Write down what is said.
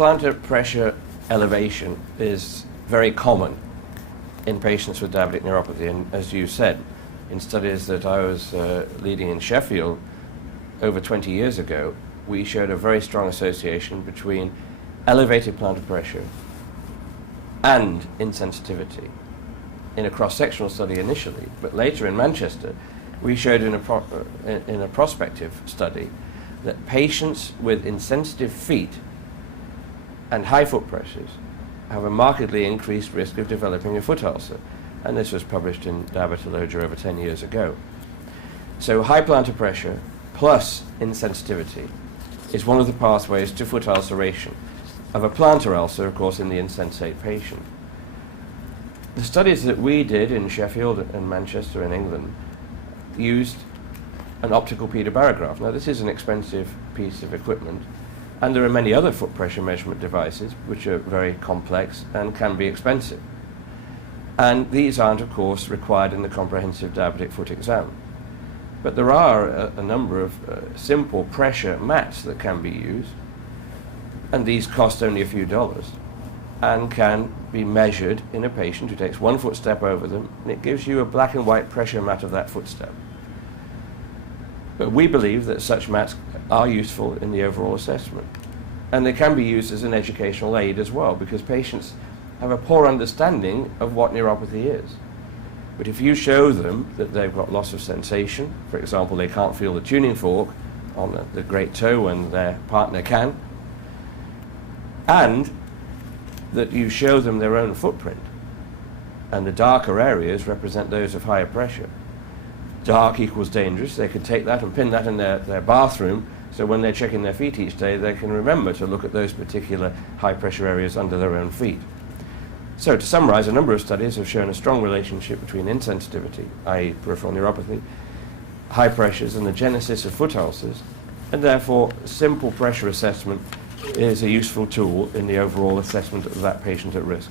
plantar pressure elevation is very common in patients with diabetic neuropathy, and as you said, in studies that I was leading in Sheffield over 20 years ago, we showed a very strong association between elevated plantar pressure and insensitivity in a cross-sectional study initially, but later in Manchester we showed in a prospective study that patients with insensitive feet and high foot pressures have a markedly increased risk of developing a foot ulcer, and this was published in Diabetologia over 10 years ago. So high plantar pressure plus insensitivity is one of the pathways to foot ulceration of a plantar ulcer, of course, in the insensate patient. The studies that we did in Sheffield and Manchester in England used an optical pedobarograph. Now, this is an expensive piece of equipment, and there are many other foot pressure measurement devices which are very complex and can be expensive. And these aren't, of course, required in the comprehensive diabetic foot exam. But there are a number of simple pressure mats that can be used, and these cost only a few dollars and can be measured in a patient who takes 1 footstep over them, and it gives you a black and white pressure mat of that footstep. But we believe that such mats are useful in the overall assessment, and they can be used as an educational aid as well, because patients have a poor understanding of what neuropathy is. But if you show them that they've got loss of sensation, for example, they can't feel the tuning fork on the great toe when their partner can, and that you show them their own footprint, and the darker areas represent those of higher pressure. Dark equals dangerous. They can take that and pin that in their bathroom, so when they're checking their feet each day, they can remember to look at those particular high pressure areas under their own feet. So to summarize, a number of studies have shown a strong relationship between insensitivity, i.e. peripheral neuropathy, high pressures, and the genesis of foot ulcers, and therefore simple pressure assessment is a useful tool in the overall assessment of that patient at risk.